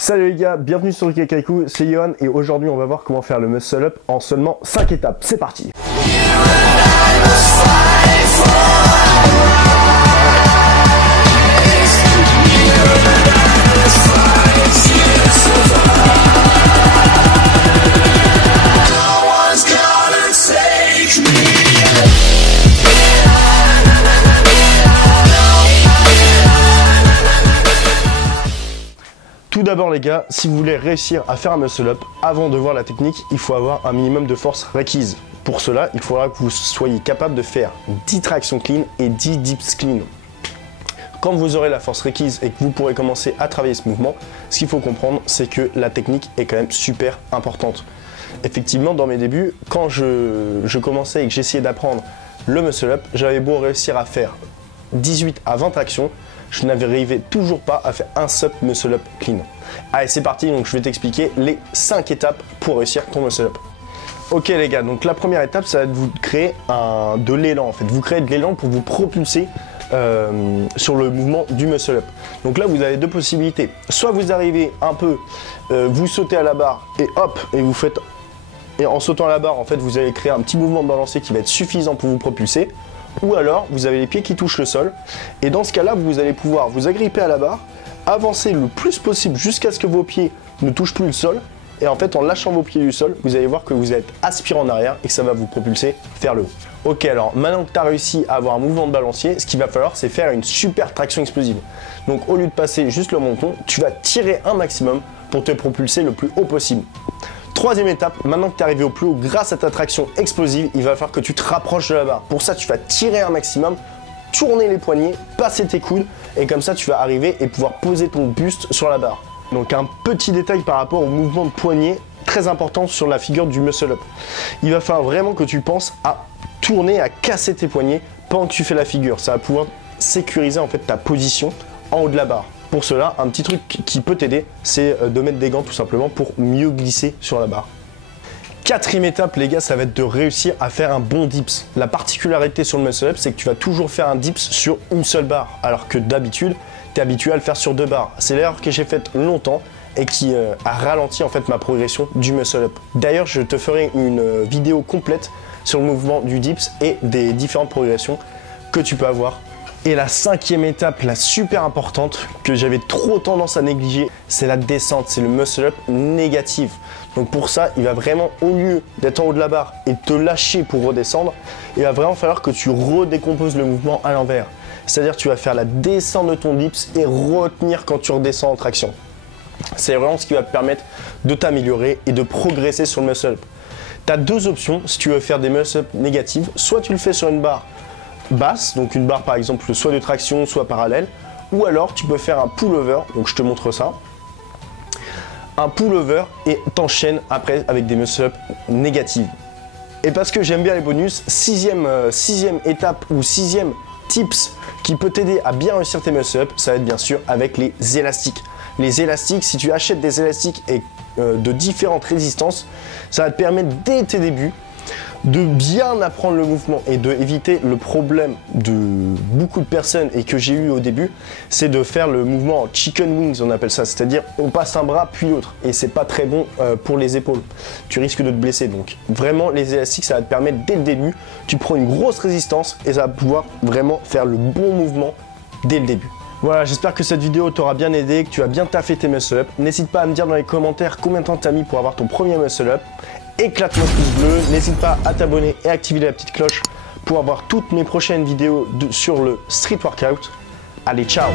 Salut les gars, bienvenue sur Kaikaiku, c'est Yohan et aujourd'hui on va voir comment faire le muscle up en seulement 5 étapes. C'est parti. Tout d'abord les gars, si vous voulez réussir à faire un muscle up, avant de voir la technique, il faut avoir un minimum de force requise. Pour cela, il faudra que vous soyez capable de faire 10 tractions clean et 10 dips clean. Quand vous aurez la force requise et que vous pourrez commencer à travailler ce mouvement, ce qu'il faut comprendre, c'est que la technique est quand même super importante. Effectivement, dans mes débuts, quand je commençais et que j'essayais d'apprendre le muscle up, j'avais beau réussir à faire 18 à 20 tractions, je n'arrivais toujours pas à faire un seul muscle up clean. Allez, c'est parti, donc je vais t'expliquer les 5 étapes pour réussir ton muscle up. Ok les gars, donc la première étape, ça va être de vous créer de l'élan en fait. Vous créez de l'élan pour vous propulser sur le mouvement du muscle up. Donc là, vous avez deux possibilités. Soit vous arrivez un peu, vous sautez à la barre et hop, et vous faites... Et en sautant à la barre, en fait, vous allez créer un petit mouvement de balancier qui va être suffisant pour vous propulser. Ou alors, vous avez les pieds qui touchent le sol. Et dans ce cas-là, vous allez pouvoir vous agripper à la barre, avancer le plus possible jusqu'à ce que vos pieds ne touchent plus le sol. Et en fait, en lâchant vos pieds du sol, vous allez voir que vous êtes aspiré en arrière et que ça va vous propulser vers le haut. Ok, alors maintenant que tu as réussi à avoir un mouvement de balancier, ce qu'il va falloir, c'est faire une super traction explosive. Donc au lieu de passer juste le menton, tu vas tirer un maximum pour te propulser le plus haut possible. Troisième étape, maintenant que tu es arrivé au plus haut grâce à ta traction explosive, il va falloir que tu te rapproches de la barre. Pour ça, tu vas tirer un maximum, tourner les poignets, passer tes coudes et comme ça, tu vas arriver et pouvoir poser ton buste sur la barre. Donc un petit détail par rapport au mouvement de poignet, très important sur la figure du muscle up. Il va falloir vraiment que tu penses à tourner, à casser tes poignets pendant que tu fais la figure. Ça va pouvoir sécuriser en fait ta position en haut de la barre. Pour cela, un petit truc qui peut t'aider, c'est de mettre des gants tout simplement pour mieux glisser sur la barre. Quatrième étape les gars, ça va être de réussir à faire un bon dips. La particularité sur le muscle up, c'est que tu vas toujours faire un dips sur une seule barre, alors que d'habitude, tu es habitué à le faire sur 2 barres. C'est l'erreur que j'ai faite longtemps et qui a ralenti en fait ma progression du muscle up. D'ailleurs, je te ferai une vidéo complète sur le mouvement du dips et des différentes progressions que tu peux avoir. Et la 5e étape, la super importante, que j'avais trop tendance à négliger, c'est la descente, c'est le muscle up négatif. Donc pour ça, il va vraiment, au lieu d'être en haut de la barre et te lâcher pour redescendre, il va vraiment falloir que tu redécomposes le mouvement à l'envers. C'est-à-dire que tu vas faire la descente de ton dips et retenir quand tu redescends en traction. C'est vraiment ce qui va te permettre de t'améliorer et de progresser sur le muscle up. Tu as deux options si tu veux faire des muscle up négatives. Soit tu le fais sur une barre basse, donc une barre par exemple soit de traction, soit parallèle, ou alors tu peux faire un pull-over, donc je te montre ça. Un pull-over et t'enchaînes après avec des muscle-up négatives. Et parce que j'aime bien les bonus, sixième étape ou 6e tips qui peut t'aider à bien réussir tes muscle-up, ça va être bien sûr avec les élastiques. Les élastiques, si tu achètes des élastiques et de différentes résistances, ça va te permettre dès tes débuts de bien apprendre le mouvement et de éviter le problème de beaucoup de personnes et que j'ai eu au début, c'est de faire le mouvement en chicken wings, on appelle ça, c'est-à-dire on passe un bras puis l'autre et c'est pas très bon pour les épaules, tu risques de te blesser. Donc vraiment les élastiques, ça va te permettre dès le début, tu prends une grosse résistance et ça va pouvoir vraiment faire le bon mouvement dès le début. Voilà, j'espère que cette vidéo t'aura bien aidé, que tu as bien taffé tes muscle up. N'hésite pas à me dire dans les commentaires combien de temps t'as mis pour avoir ton premier muscle up. Éclate-moi ce pouce bleu, n'hésite pas à t'abonner et à activer la petite cloche pour avoir toutes mes prochaines vidéos sur le street workout. Allez, ciao!